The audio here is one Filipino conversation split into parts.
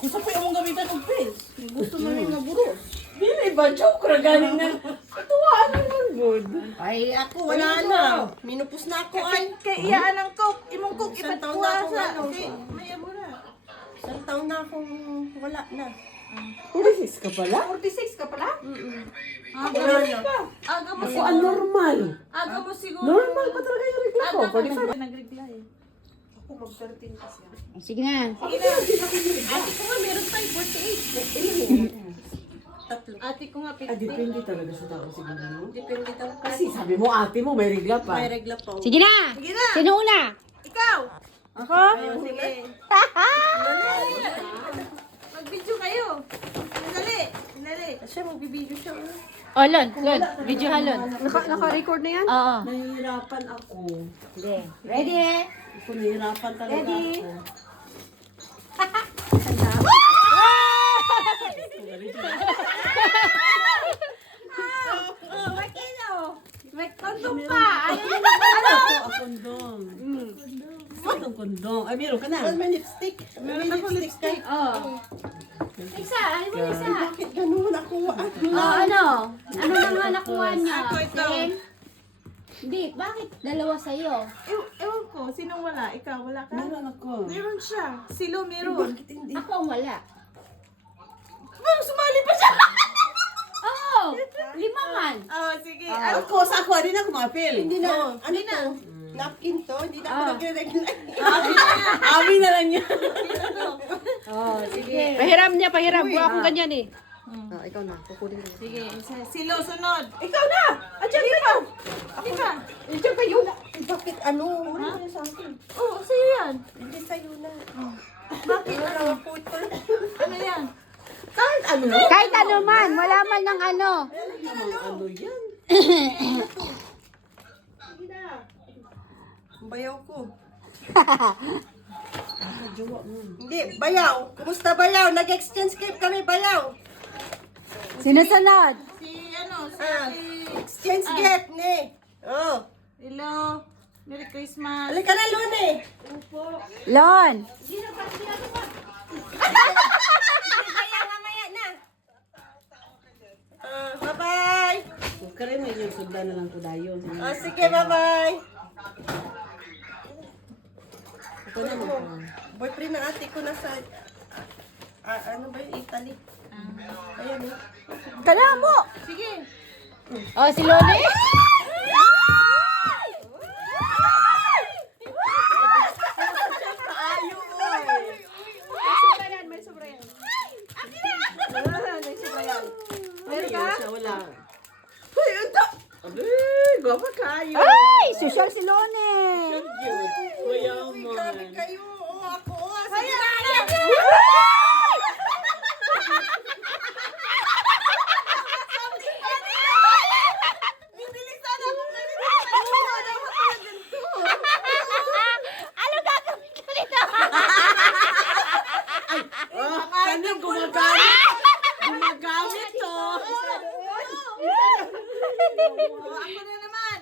Kung sa pa yung gamitan ng pills. Gusto na rin nga buros. Dili ba? Joke ra galing na. Katuwaan naman, good. Ay, ako, wala na. Minupos na ako, ay. Kay iyaan ang cook. Imong cook, Isang ipat taon na ako, sa. ano. Okay, maya mo na. Isang taon na akong wala na. 46 ka pala? 46 ka pala? Wala na. Aga mo Ako siguro. anormal. Aga mo siguro. Normal pa talaga yung regla ko. Aga 45. ka nagregla eh. Ako mag-13 kasi. Sige na. Sige na. Ate ko nga, meron tayo 48. Tatlo. Ate ko nga, Ah, 50. depende talaga sa tao siguro, no? Depende daw. Kasi sabi mo, ate mo, may regla pa. May regla pa. Sige na. Sige na. Sino una? Ikaw. Ako? Ayun, sige. Mag-video kayo. Dali. Dali. Siya, magbibideo siya. Oh, Lon. Video halon. Naka-record na yan? Oo. Nahihirapan ako. Sige. Ready? Ako nahihirapan talaga Ready? ako. May kondom pa. Ako, kondom. Saan ang kondom? Ay, meron ka na. May lipstick. May lipstick. Oo. Isa. Ano mo isa? Bakit ganun ako? Oh, ano? Ano naman nakuha niya? Ako ito. Same? Hindi. Bakit dalawa sa'yo? Ewan ko, sinong wala? Ikaw, wala ka? Meron ako. Meron siya. Silo, meron. Bakit hindi? Ako ang wala. Sumali pa siya. Oo. 5 man. Oh, sige. Ako, sa ako, din ako mapil. Hindi na. Ano na? Napkin to? Hindi na ako nagre-regla. Abi na lang yan. Oh, sige. Pahiram niya, pahiram. Buha akong ganyan eh. Ikaw na. Kukunin mo. Sige, silo, sunod. Ikaw na! Andiyan ka na! Di ba? Ito kayo na. Bakit ano? Ano sa akin? Oo, sa'yo yan. Hindi sa'yo na. Bakit? Wala ako ito. Ano yan? Kahit ano. Kahit ano man. Wala man ng ano. Ano yan? Bayaw ko. Hindi, bayaw. Kumusta bayaw? Nag-exchange gift kami, bayaw. Sinusunod. Si ano, si Exchange gift, ne. Oh. Hello. Merry Christmas. Halika na, Lune. Lon. Bayaw, mamaya na. Bye-bye. Huwag ka rin, may yung sudla na lang ko dayon. Sige, bye-bye. Ito na mo. Boyfriend ng ate ko nasa, ano ba yung Italy? Ayan eh. Tala mo. Sige. Oh, si Loli. Meron ka? Siya, wala. Uy, ito! Abi, gapa kayo. Ay, social si Lone. Mayaman. Kayo, ako. Sige na! Ano gagawin ko nito? Kanya gumagamit. Gumagamit to. Ako na naman.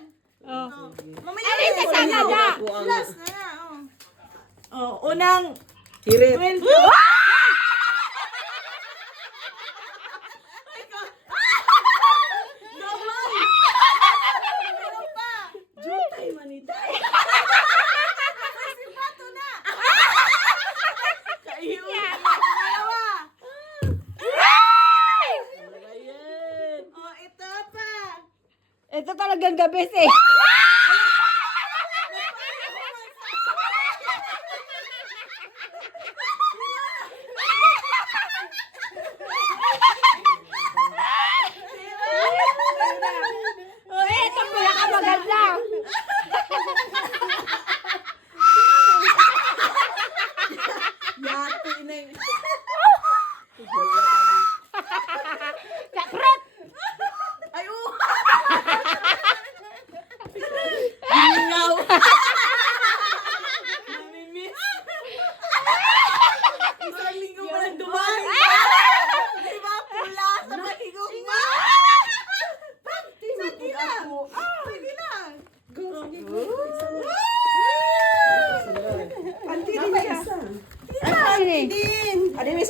Mamaya Alin sa Canada? Last na na. Oh, unang hirit. 12. Jutay manita. Kayo. Dalawa. Ayan. Oh, ito pa. Ito talagang gabi eh. Ito pinakamaganda. Yati na yun. Kakrot. Ay,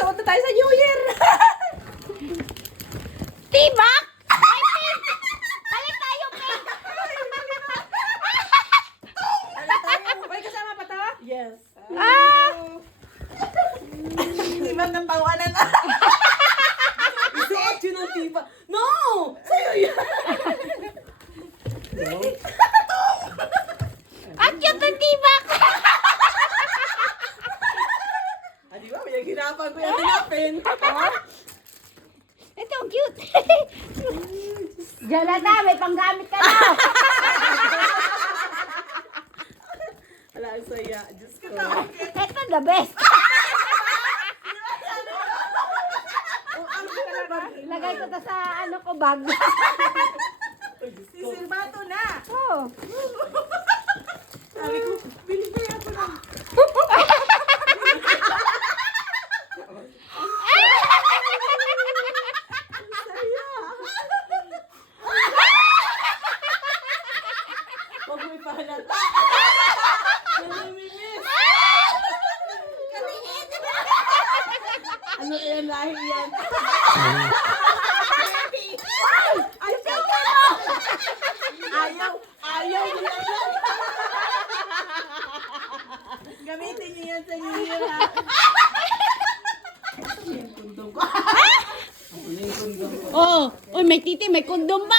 Suot na tayo sa New Year. Tibak! Ay, pink! Balik tayo, pink! May kasama pa to? Yes. Ah! Tibak ng tawanan na. Isuot yun ang tiba. No! Sa'yo yan! Ang cute ng tibak! Ah, di ba? May hirapan ko yan tinapin. Ito, ang cute. Jalata, may panggamit ka na. Wala, ang saya. Diyos ko. Ito, the best. Lagay ko to sa ano ko, bag. Si Silvato na. Oh. Sabi ko, binigay ako ng... Huwag mo ipahalat. Namimimiss. Ano yan? Lahi yan. Ay, ayaw. Ayaw nila yan. Gamitin niyo yan sa New Year, ha? Kundong ko. Ano yung kundong ko? Oh, uy, may titi, may kondom ba?